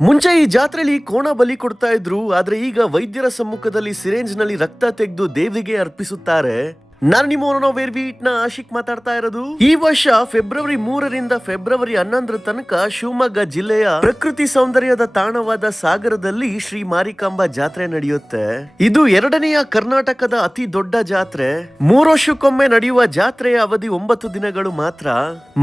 ಮುಂಚೆ ಈ ಜಾತ್ರೆಯಲ್ಲಿ ಕೋಣ ಬಲಿ ಕೊಡ್ತಾ ಇದ್ರು, ಆದ್ರೆ ಈಗ ವೈದ್ಯರ ಸಮ್ಮುಖದಲ್ಲಿ ಸಿರೇಂಜ್ ನಲ್ಲಿ ರಕ್ತ ತೆಗೆದು ದೇವಿಗೆ ಅರ್ಪಿಸುತ್ತಾರೆ. ನಾನು ನಿಮ್ಮ ವೇರ್ವೀಟ್ನ ಆಶಿಕ್ ಮಾತಾಡ್ತಾ ಇರೋದು. ಈ ವರ್ಷ ಫೆಬ್ರವರಿ 3ರಿಂದ ಫೆಬ್ರವರಿ 11 ತನಕ ಶಿವಮೊಗ್ಗ ಜಿಲ್ಲೆಯ ಪ್ರಕೃತಿ ಸೌಂದರ್ಯದ ತಾಣವಾದ ಸಾಗರದಲ್ಲಿ ಶ್ರೀ ಮಾರಿಕಾಂಬಾ ಜಾತ್ರೆ ನಡೆಯುತ್ತೆ. ಇದು ಎರಡನೆಯ ಕರ್ನಾಟಕದ ಅತಿ ದೊಡ್ಡ ಜಾತ್ರೆ. 3 ವರ್ಷಕ್ಕೊಮ್ಮೆ ನಡೆಯುವ ಜಾತ್ರೆಯ ಅವಧಿ 9 ದಿನಗಳು ಮಾತ್ರ.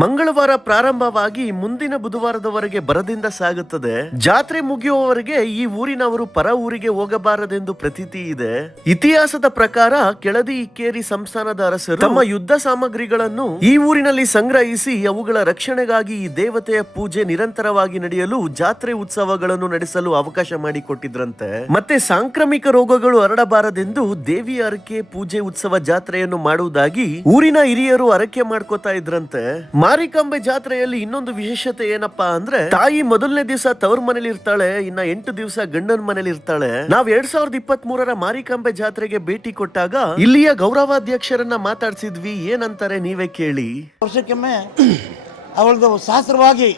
ಮಂಗಳವಾರ ಪ್ರಾರಂಭವಾಗಿ ಮುಂದಿನ ಬುಧವಾರದವರೆಗೆ ಬರದಿಂದ ಸಾಗುತ್ತದೆ. ಜಾತ್ರೆ ಮುಗಿಯುವವರೆಗೆ ಈ ಊರಿನವರು ಪರ ಊರಿಗೆ ಹೋಗಬಾರದೆಂದು ಪ್ರತೀತಿ ಇದೆ. ಇತಿಹಾಸದ ಪ್ರಕಾರ ಕೆಳದಿ ಇಕ್ಕೇರಿ ಸಂಸ್ಥಾನದ ಅರಸರು ತಮ್ಮ ಯುದ್ಧ ಸಾಮಗ್ರಿಗಳನ್ನು ಈ ಊರಿನಲ್ಲಿ ಸಂಗ್ರಹಿಸಿ ಅವುಗಳ ರಕ್ಷಣೆಗಾಗಿ ಈ ದೇವತೆಯ ಪೂಜೆ ನಿರಂತರವಾಗಿ ನಡೆಯಲು ಜಾತ್ರೆ ಉತ್ಸವಗಳನ್ನು ನಡೆಸಲು ಅವಕಾಶ ಮಾಡಿಕೊಟ್ಟಿದ್ರಂತೆ. ಮತ್ತೆ ಸಾಂಕ್ರಾಮಿಕ ರೋಗಗಳು ಹರಡಬಾರದೆಂದು ದೇವಿ ಹರಕೆ ಪೂಜೆ ಉತ್ಸವ ಜಾತ್ರೆಯನ್ನು ಮಾಡುವುದಾಗಿ ಊರಿನ ಹಿರಿಯರು ಹರಕೆ ಮಾಡ್ಕೋತಾ ಇದ್ರಂತೆ. ಮಾರಿಕಾಂಬೆ ಜಾತ್ರೆಯಲ್ಲಿ ಇನ್ನೊಂದು ವಿಶೇಷತೆ ಏನಪ್ಪಾ ಅಂದ್ರೆ, ತಾಯಿ ಮೊದಲನೇ ದಿವಸ ತವ್ರ ಮನೇಲಿ ಇರ್ತಾಳೆ, ಇನ್ನ 8 ದಿವಸ ಗಂಡನ ಮನೇಲಿ ಇರ್ತಾಳೆ. ನಾವ್ 2023ರ ಮಾರಿಕಾಂಬೆ ಜಾತ್ರೆಗೆ ಭೇಟಿ ಕೊಟ್ಟಾಗ ಇಲ್ಲಿಯ ಗೌರವಾಧ್ಯಕ್ಷರನ್ನ ಮಾತಾಡ್ಸಿದ್ವಿ. ಏನಂತಾರೆ ನೀವೇ ಕೇಳಿ. ವರ್ಷಕ್ಕೊಮ್ಮೆ ಅವಳದು ಶಾಸ್ತ್ರವಾಗಿ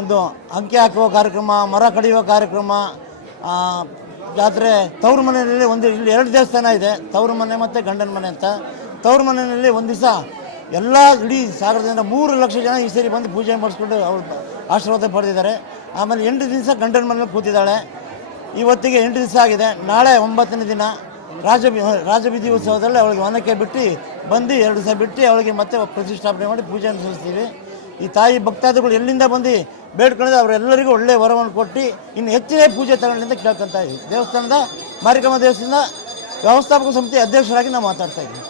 ಒಂದು ಅಂಕೆ ಹಾಕುವ ಕಾರ್ಯಕ್ರಮ, ಮರ ಕಡಿಯುವ ಕಾರ್ಯಕ್ರಮ, ಜಾತ್ರೆ. ತವ್ರ ಮನೆಯಲ್ಲಿ ಇಲ್ಲಿ 2 ದೇವಸ್ಥಾನ ಇದೆ, ತವ್ರ ಮನೆ ಮತ್ತು ಗಂಡನ ಮನೆ ಅಂತ. ತವ್ರ ಮನೆಯಲ್ಲಿ ಒಂದು ದಿವಸ ಎಲ್ಲ ಇಡೀ ಸಾಗರದಿಂದ 3 ಲಕ್ಷ ಜನ ಈ ಸರಿ ಬಂದು ಪೂಜೆ ಮಾಡಿಸ್ಕೊಂಡು ಅವ್ರು ಆಶೀರ್ವಾದ ಪಡೆದಿದ್ದಾರೆ. ಆಮೇಲೆ 8 ದಿವಸ ಗಂಡನ ಮನೇಲಿ ಕೂತಿದ್ದಾಳೆ. ಇವತ್ತಿಗೆ 8 ದಿವಸ ಆಗಿದೆ. ನಾಳೆ 9ನೇ ದಿನ ರಾಜಬೀದಿ ಉತ್ಸವದಲ್ಲಿ ಅವಳಿಗೆ ವನಕ್ಕೆ ಬಿಟ್ಟು ಬಂದು 2 ದಿವಸ ಬಿಟ್ಟು ಅವಳಿಗೆ ಮತ್ತೆ ಪ್ರತಿಷ್ಠಾಪನೆ ಮಾಡಿ ಪೂಜೆ ಅನುಸರಿಸ್ತೀವಿ. ಈ ತಾಯಿ ಭಕ್ತಾದಿಗಳು ಎಲ್ಲಿಂದ ಬಂದು ಬೇಡ್ಕೊಂಡಿದ್ದು ಅವರೆಲ್ಲರಿಗೂ ಒಳ್ಳೆಯ ವರವನ್ನು ಕೊಟ್ಟು ಇನ್ನು ಹೆಚ್ಚಿನ ಪೂಜೆ ತಗೊಳ್ಳಿ ಅಂತ ಕೇಳ್ಕೊತಾ ಇದ್ದೀವಿ. ದೇವಸ್ಥಾನದ ಮಾರಿಕಾಂಬಾ ದೇವಸ್ಥಾನದ ವ್ಯವಸ್ಥಾಪಕ ಸಮಿತಿ ಅಧ್ಯಕ್ಷರಾಗಿ ನಾವು ಮಾತಾಡ್ತಾ ಇದ್ದೀವಿ.